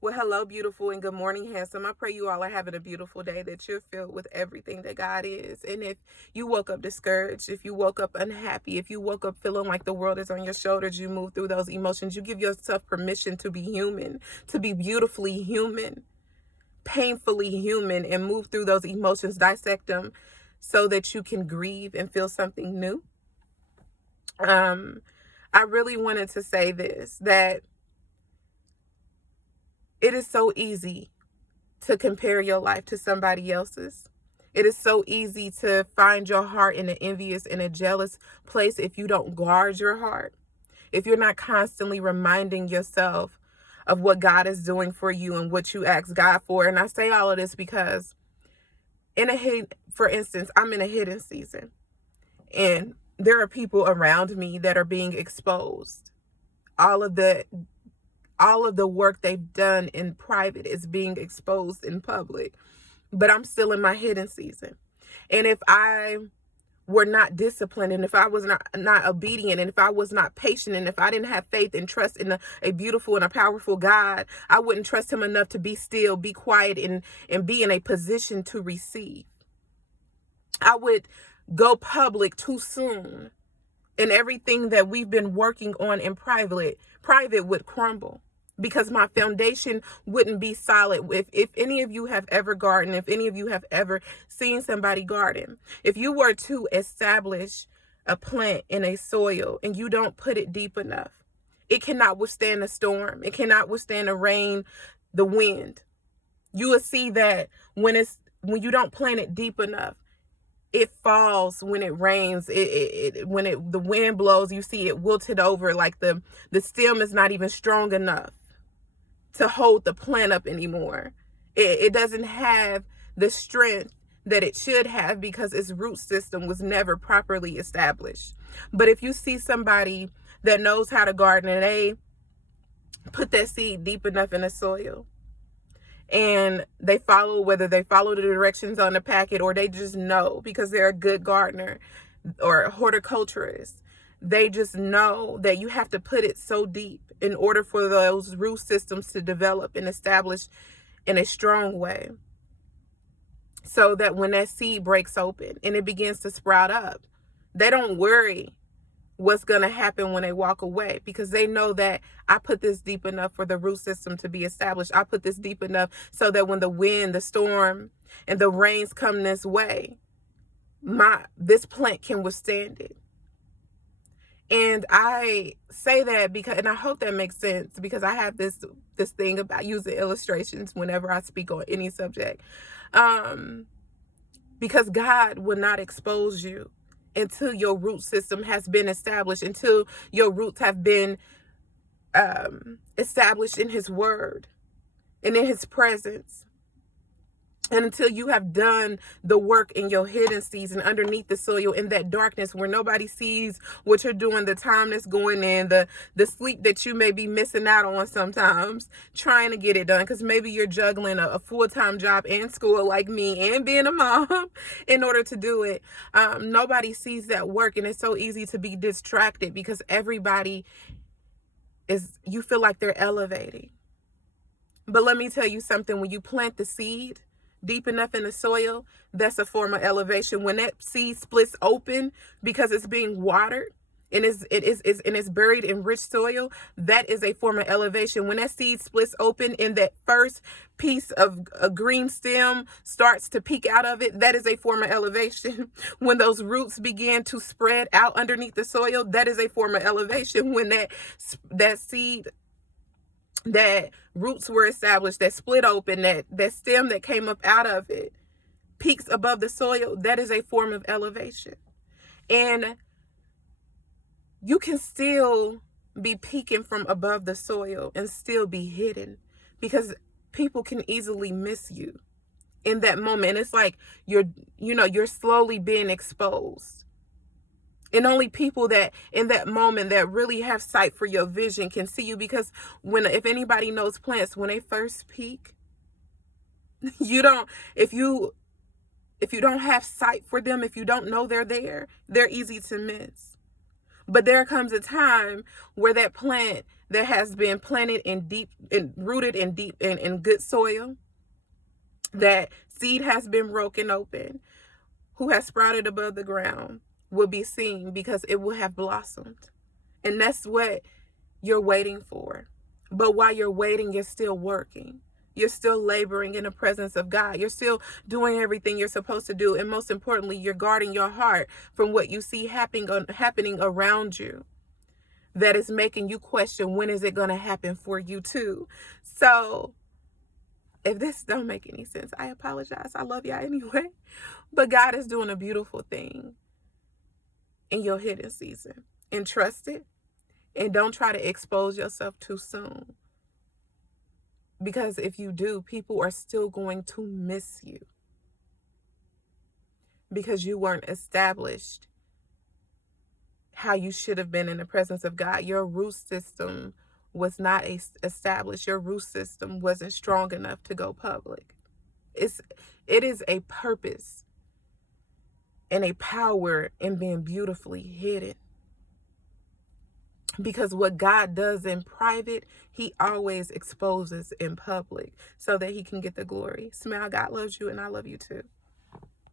Well, hello, beautiful, and good morning, handsome. I pray you all are having a beautiful day, that you're filled with everything that God is. And if you woke up discouraged, if you woke up unhappy, if you woke up feeling like the world is on your shoulders, you move through those emotions, you give yourself permission to be human, to be beautifully human, painfully human, and move through those emotions, dissect them so that you can grieve and feel something new. I really wanted to say this, that it is so easy to compare your life to somebody else's. It is so easy to find your heart in an envious and a jealous place if you don't guard your heart. If you're not constantly reminding yourself of what God is doing for you and what you ask God for. And I say all of this because for instance, I'm in a hidden season and there are people around me that are being exposed. All of the work they've done in private is being exposed in public, but I'm still in my hidden season. And if I were not disciplined, and if I was not obedient, and if I was not patient, and if I didn't have faith and trust in a beautiful and a powerful God, I wouldn't trust him enough to be still, be quiet, and be in a position to receive. I would go public too soon, and everything that we've been working on in private would crumble, because my foundation wouldn't be solid. If any of you have ever gardened, if any of you have ever seen somebody garden, if you were to establish a plant in a soil and you don't put it deep enough, it cannot withstand a storm. It cannot withstand the rain, the wind. You will see that when you don't plant it deep enough, it falls when it rains. The wind blows, you see it wilted over, like the stem is not even strong enough to hold the plant up anymore. It doesn't have the strength that it should have because its root system was never properly established. But if you see somebody that knows how to garden and they put that seed deep enough in the soil, and whether they follow the directions on the packet or they just know because they're a good gardener or a horticulturist, they just know that you have to put it so deep in order for those root systems to develop and establish in a strong way, so that when that seed breaks open and it begins to sprout up, they don't worry what's going to happen when they walk away, because they know that I put this deep enough for the root system to be established. I put this deep enough so that when the wind, the storm, and the rains come this way, this plant can withstand it. And I say that because, and I hope that makes sense, because I have this thing about using illustrations whenever I speak on any subject. Because God will not expose you until your root system has been established, until your roots have been established in his word and in his presence, and until you have done the work in your hidden season underneath the soil, in that darkness where nobody sees what you're doing, the time that's going in, the sleep that you may be missing out on sometimes trying to get it done, because maybe you're juggling a full-time job and school like me and being a mom in order to do it. Nobody sees that work, and it's so easy to be distracted because you feel like they're elevating. But let me tell you something, when you plant the seed deep enough in the soil, that's a form of elevation. When that seed splits open because it's being watered and it's buried in rich soil, that is a form of elevation. When that seed splits open and that first piece of a green stem starts to peek out of it, that is a form of elevation. When those roots begin to spread out underneath the soil, that is a form of elevation. When that seed, that roots were established, that split open, that stem that came up out of it peaks above the soil, that is a form of elevation. And you can still be peeking from above the soil and still be hidden, because people can easily miss you in that moment. And it's like you're slowly being exposed. And only people that in that moment that really have sight for your vision can see you, because if anybody knows plants, when they first peak, you don't, if you don't have sight for them, if you don't know they're there, they're easy to miss. But there comes a time where that plant that has been planted in deep and rooted in deep in good soil, that seed has been broken open, who has sprouted above the ground, will be seen because it will have blossomed. And that's what you're waiting for. But while you're waiting, you're still working. You're still laboring in the presence of God. You're still doing everything you're supposed to do. And most importantly, you're guarding your heart from what you see happening around you that is making you question, when is it going to happen for you too? So if this don't make any sense, I apologize. I love y'all anyway. But God is doing a beautiful thing in your hidden season. And trust it. And don't try to expose yourself too soon. Because if you do, people are still going to miss you. Because you weren't established how you should have been in the presence of God. Your root system was not established. Your root system wasn't strong enough to go public. It is a purpose and a power in being beautifully hidden. Because what God does in private, he always exposes in public so that he can get the glory. Smile, God loves you and I love you too.